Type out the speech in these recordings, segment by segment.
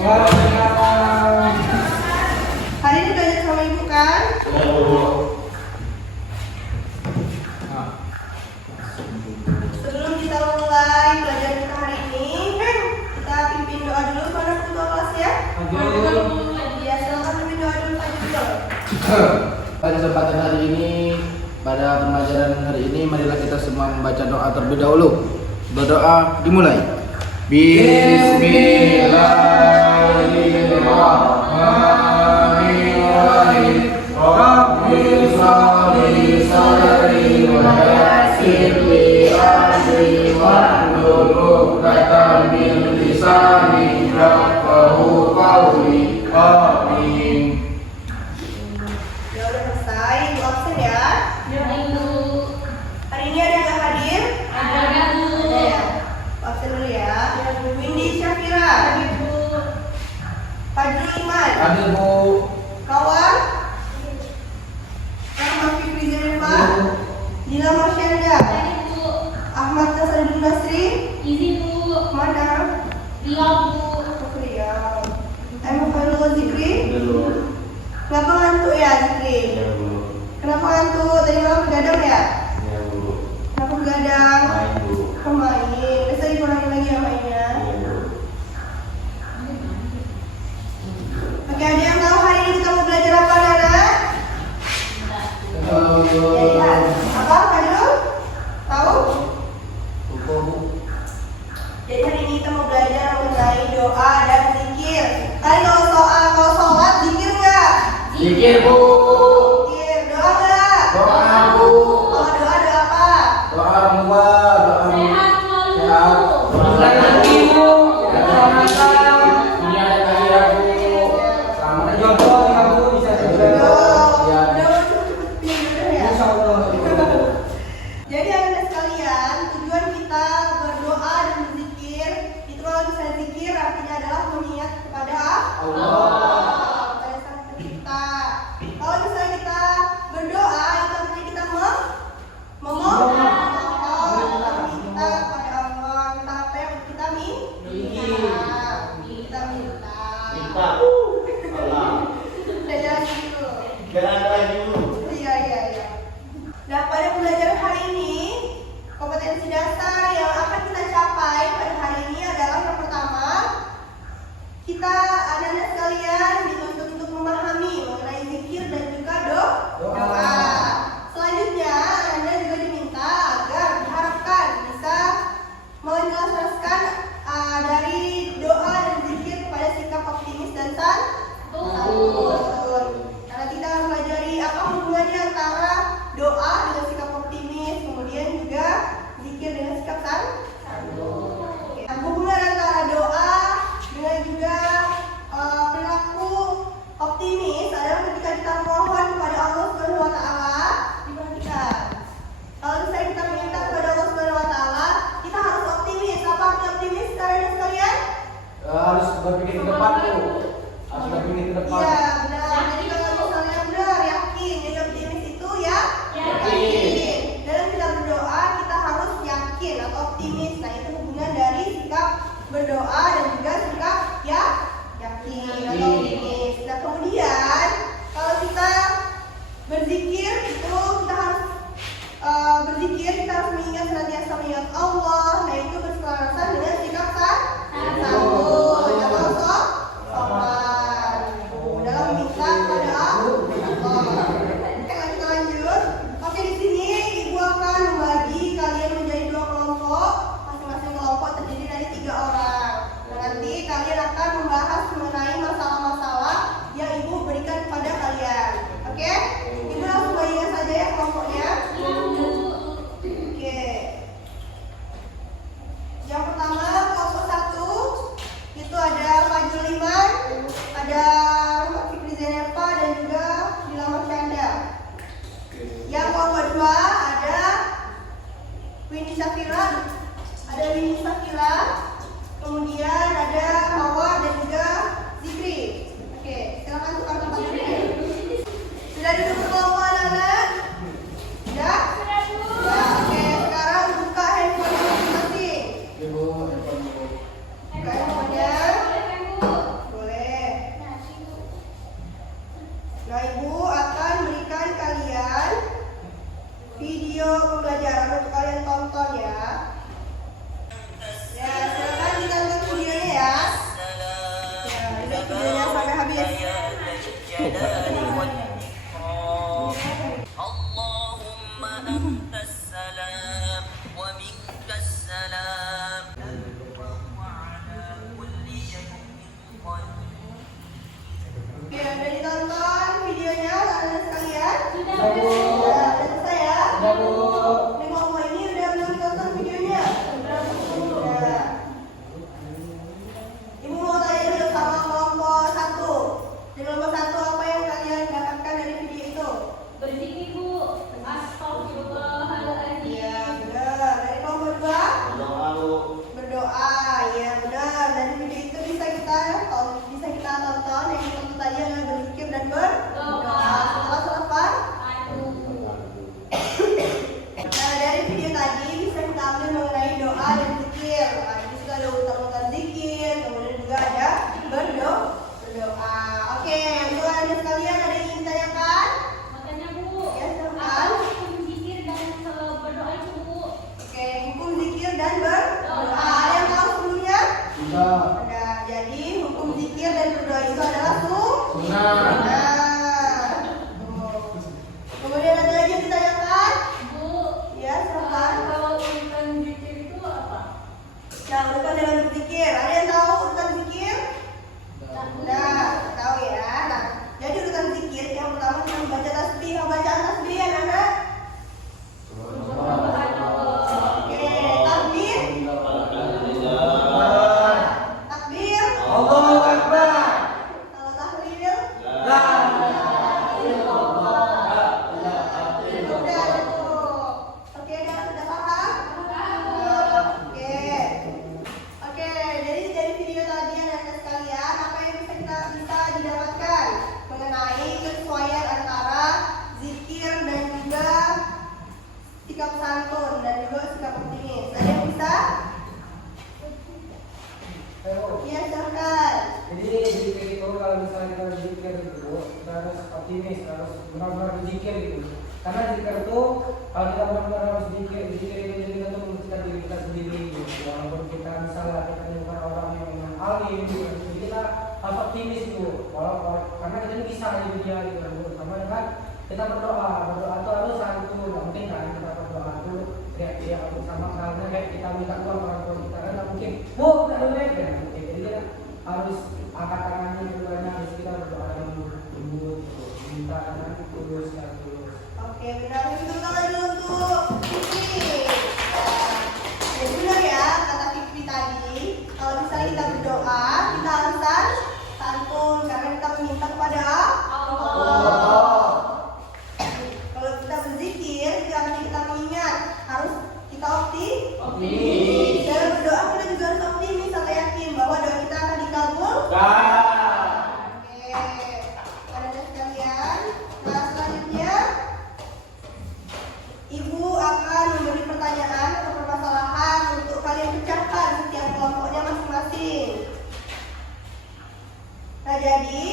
Waalaikumsalam. Hari ini belajar sama ibu kan? Ya, Bu. Sebelum kita mulai belajar kita hari ini, kita pimpin doa dulu pada ketua kelas ya. Ya, silakan pimpin doa dulu Pak Judul. Pada kesempatan hari ini, pada pembelajaran hari ini, marilah kita semua membaca doa terlebih dahulu. Berdoa dimulai. Bismillahirrahmanirrahim. Rabbi sholli sadri wa yassir li amri wahlul 'uqdatam min lisani yafqahu qawli. Amin. Ya udah selesai, ibu absen ya. Hari ini ada yang nggak hadir? Ada ya. Absen dulu ya. Windy Syafira. Fadli Iman. Hadir, Bu. Kawan. Rahmat Fikri Zerifa. Dila Marsyanda. Ahmad Tasadun Nasri. Mana? Riau. Emang Khairul Zikri. Kenapa ngantuk ya Zikri? Kenapa ngantuk? Tadi malam begadang ya? Kenapa begadang? Main. Bisa dikurangin lagi ya mainnya. Oke, ada yang tahu hari ini kita mau belajar apa, Nana? Apa, Fadil? Tahu? Jadi hari ini kita mau belajar mengenai doa dan zikir. Kalian kalau sholat zikir nggak? Zikir, Bu. Zikir, doa nggak? Doa, Bu. Kalau doa apa? Doa orang tua, doa sehat. Doa lagi, Bu. Dunia dan akhirat, Bu. Selamat jodoh ya, Bu. Bisa Jadi anak sekalian, tujuan kita berdoa dan berzikir itu kalau misalnya zikir artinya adalah mengingat kepada Allah, kepada Sang Pencipta. Kalau misalnya kita berdoa itu artinya kita memohon, kita minta kepada Allah, minta apa yang kita minta. Belajar dulu. Iya. Nah, pada pembelajaran hari ini, kompetensi dasar yang akan kita capai pada hari ini adalah yang pertama, kita anak-anak sekalian dituntut untuk memahami mengenai zikir dan juga doa. Selanjutnya, Anda juga diminta agar diharapkan bisa menjelaskan dari doa dan zikir kepada sikap optimis dan santun. Karena kita akan pelajari apa hubungannya antara doa dengan sikap optimis, kemudian juga zikir dengan sikap santun. Nah, hubungan antara doa dengan juga perilaku optimis adalah ketika kita mohon kepada Allah Subhanahu wa taala, diperhatikan. Kalau misalnya kita meminta kepada Allah Subhanahu wa taala, kita harus optimis. Apa arti optimis sekalian? Harus berpikir ke depan, Bu. Harus berpikir ke depan. Iya, benar. Jadi kalau misalnya benar yakin, jadi optimis itu ya yakin. Dalam kita berdoa kita harus yakin atau optimis. Nah, itu hubungan dari sikap berdoa dan juga sikap yakin atau optimis. Nah, kemudian kalau kita berzikir itu kita harus berzikir, kita harus mengingat senantiasa mengingat Allah. Nah, itu berselarasan dengan sikap santun atau sopan dalam meminta kepada Allah. Oke, kita lanjut. Oke, di sini ibu akan membagi kalian menjadi 2 kelompok. Masing-masing kelompok terdiri dari 3 orang. Nah, nanti kalian akan membahas mengenai masalah-masalah yang ibu berikan kepada kalian. Oke? Ibu langsung bagikan saja ya kelompoknya. Oke. Yang pertama kelompok 1 itu ada Fadil Iman, ada Rahmat Fikri Zerifa dan juga Dila Marsyanda. Yang kelompok 2 ada Windy Syafira, kemudian ada Hawa dan juga Zikri. Oke, silakan tukar tempat dulu. Sudah duduk kelompok anak-anak? Sudah? Ya, oke. Sekarang buka handphone masing-masing. Buka handphonenya. الجلال والإكرام اللهم أنت السلام ومنك السلام أنت وعلى كل شيء قدير. Oke, udah ditonton videonya anak-anak sekalian? Sudah, Sudah Bu. selesai ya? Sudah, Bu. Ini kelompok ini udah belum ditonton videonya? Sudah. Ibu mau tanya dulu sama kelompok 1. Di kelompok 1 apa yang kalian dapatkan dari video itu? Berzikir, Bu. Astagfirullahaladzim. Iya, benar. Dari kelompok 2? Berdoa. Ya, benar. Dari video itu bisa kita tonton yang itu tadi adalah berzikir dan berdoa. Setelah selesai, nah dari video tadi bisa kita ambil mengenai doa dan zikir. Nah, di situ ada urutan zikir, kemudian juga ada berdoa. Oke, untuk anda sekalian ada yang ingin ditanyakan? Makanya, Bu. Ya, silakan. Apa hukum zikir dan berdoa itu, Bu? Oke, hukum zikir dan berdoa. Ada yang tahu sebelumnya? Sudah. Ada. Jadi hukum zikir dan berdoa itu adalah Sunnah. Kemudian ada lagi yang ditanyakan? Bu, Ya, silakan. kalau urutan zikir itu apa? Nah, urutan dalam berzikir. Ada yang tahu urutan zikir? Nah, tahu ya. Nah, jadi urutan zikir yang pertama kita membaca tasbih. Bacaan tasbih anak-anak. Oke, takbir. Takbir. Allahu Akbar. Kalau tahlil. Sudah tuh. Oke, sudah paham? Oke. Oke, jadi dari video tadi anak-anak sekalian, apa yang bisa didapatkan mengenai kesesuaian antara zikir dan juga sikap santun dan juga sikap optimis. Ada yang bisa? Iya, silakan. Jadi zikir itu kalau misalnya kita berzikir itu kita harus optimis, harus benar-benar berzikir gitu. Karena zikir itu kalau kita benar-benar harus zikir itu jadi kita tuh membuktikan diri kita sendiri gitu. Walaupun kita misalnya kita bukan orang yang alim gitu, jadi kita harus optimis gitu. Karena kita ini bisa jadi dia gitu. Sama dengan kita berdoa itu harus satu, nggak mungkin kan kita berdoa itu teriak-teriak sama karena kayak kita minta doa orang tua kita kan nggak mungkin. Udah duit ya. Jadi kita harus angkat tangannya gitu kan, harus kita berdoa yang lembut gitu. Minta tangan tulus dan tulus. Oke, benar. Itu kalau dulu untuk Fikri. Ya benar ya kata Fikri tadi. Kalau misalnya kita berdoa, kita harus santun karena kita meminta kepada Allah. Kalau kita berzikir, itu artinya kita mengingat. Harus kita optimis. Dalam berdoa kita juga harus optimis atau yakin bahwa doa kita akan dikabul. Oke, anak-anak sekalian. Nah, selanjutnya Ibu akan memberi pertanyaan atau permasalahan untuk kalian pecahkan setiap kelompoknya masing-masing. Nah, jadi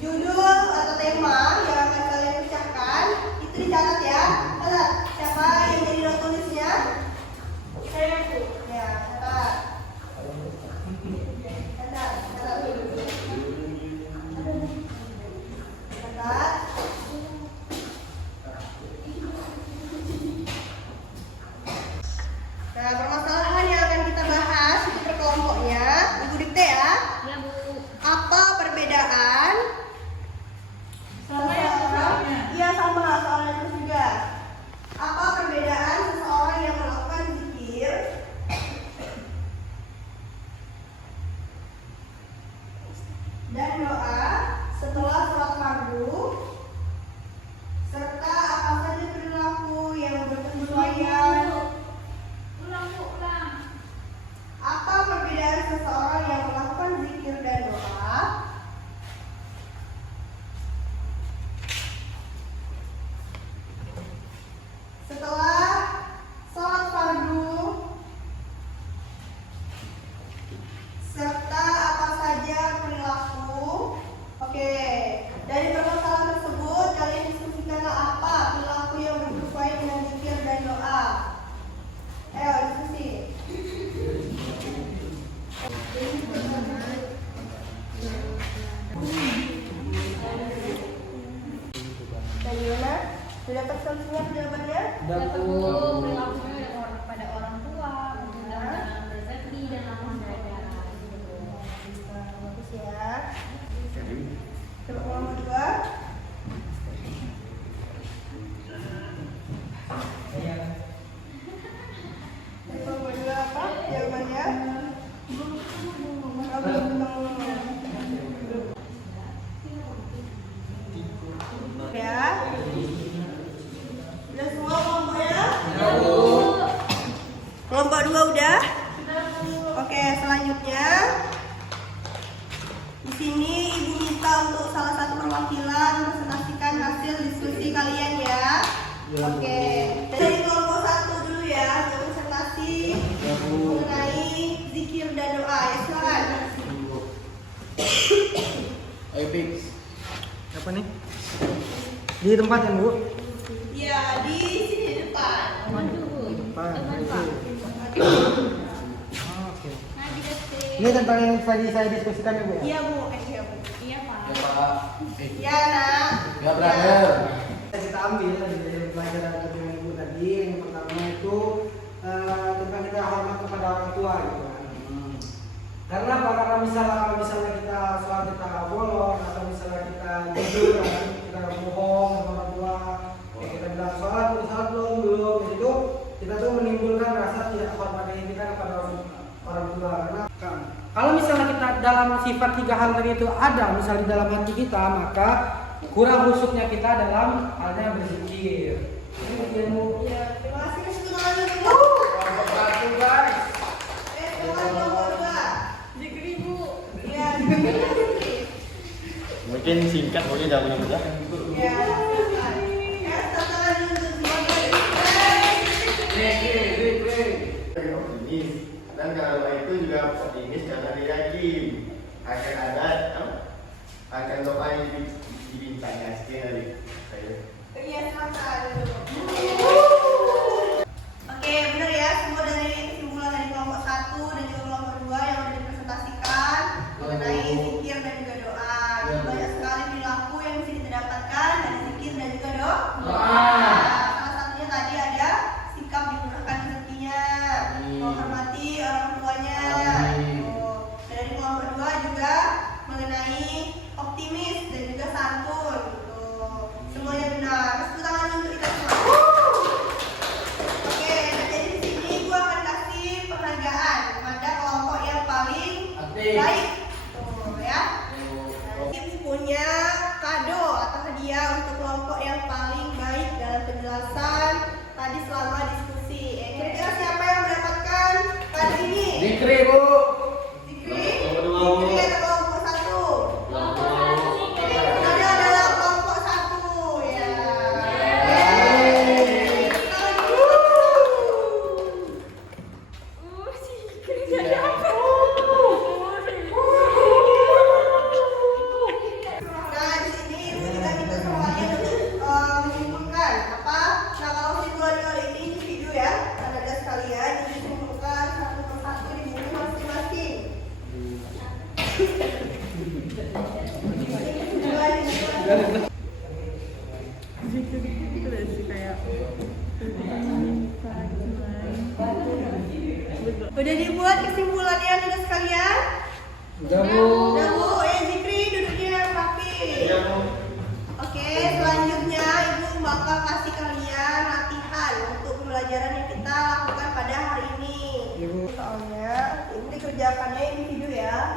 judul atau tema yang akan kalian pecahkan itu dicatat ya. Catat. Siapa yang jadi not tulisnya? Saya, Bu. Ya, catat. Catat. Catat. Nah, permasalahan yang akan kita bahas itu per kelompoknya. Ibu dikte ya. Ya, Bu. Apa perbedaan Sama ya soalnya. Iya, sama soalnya terus juga. Apa perbedaan seseorang yang melakukan zikir dan doa setelah sholat fardu, serta apa saja perilaku yang berkesesuaian? Ulang, Bu, ulang. Apa perbedaan seseorang yang melakukan zikir dan doa setelah sholat fardu, serta apa saja perilaku solusinya jawabannya? Dapat perilakunya pada orang tua, menggunakan rezeki dan amal ibadah. Bagus ya. Coba kelompok kedua. Kelompok kedua apa jawabannya? Ya. Udah semua kelompoknya? Kelompok dua udah? Oke, selanjutnya di sini ibu minta untuk salah satu perwakilan presentasikan hasil diskusi kalian ya. Oke, dari kelompok satu dulu ya, untuk presentasi mengenai zikir dan doa. Ya silakan. Ayo fix. Apa nih? Di tempat yang Bu? Ya di sini depan. Depan. Oke. Nah, dikasih. Ini tentang yang tadi saya diskusikan ya Bu ya? Iya bu, iya bu. Iya, Pak. Ya Pak. Ya nak. Ya brother. Kita ambil dari pelajaran yang Ibu tadi. Yang pertama itu tentang kita hormat kepada orang tua gitu kan. Karena kalau misalnya kita soal kita bolong atau misalnya kita jujur kan, kita bohong sama orang tua, kayak kita bilang sholat belum, itu kita tuh menimbulkan rasa tidak hormat kita kepada orang tua. Karena kalau misalnya kita dalam sifat tiga hal tadi itu ada misalnya di dalam hati kita, maka kurang khusyuknya kita dalam halnya berzikir. Ini ilmu. Ya, terima kasih kasih tangan dulu. Kelompok satu guys. Kelompok dua. Zikir Ibu. Ya, zikir. Mungkin singkat, mungkin jangan mudah-mudah. Ya, silakan. Tangan dulu untuk semuanya. Optimis. Dan kalau itu juga optimis karena dia yakin akan akan doa yang dibintangnya sekian dari saya. Iya, silakan. Oke, benar ya. Semua dari kesimpulan dari kelompok satu dan juga kelompok dua yang sudah dipresentasikan mengenai zikir dan juga doa. Banyak sekali perilaku yang bisa kita dapatkan dari zikir dan juga doa. Salah satunya tadi ada sikap digunakan rezekinya, menghormati orang tuanya. Dari kelompok dua juga mengenai optimis dan juga santun. Gitu. Semuanya benar. Tepuk tangan untuk kita semua. Oke, nah jadi di sini gua akan kasih penghargaan kepada kelompok yang paling baik. Tuh ya. Ini punya kado atau hadiah untuk kelompok yang paling baik dalam penjelasan tadi selama diskusi. Kira-kira siapa yang mendapatkan kado ini? Zikri Bu. Zikri? Zikri atau kelompok satu? Kelompok satu zikir. Kado adalah kelompok satu ya. Nah di sini juga kita semuanya menyimpulkan apa? Nah kalau kesimpulan kali ini individu ya, ada sekalian jadi disimpulkan satu persatu di buku masing-masing. Udah dibuat kesimpulannya juga sekalian? Udah Bu. Udah Bu, Zikri duduknya rapi. Oke, selanjutnya Ibu bakal kasih kalian latihan untuk pembelajaran yang kita lakukan pada hari ini. Ibu. Soalnya ini dikerjakannya individu ya.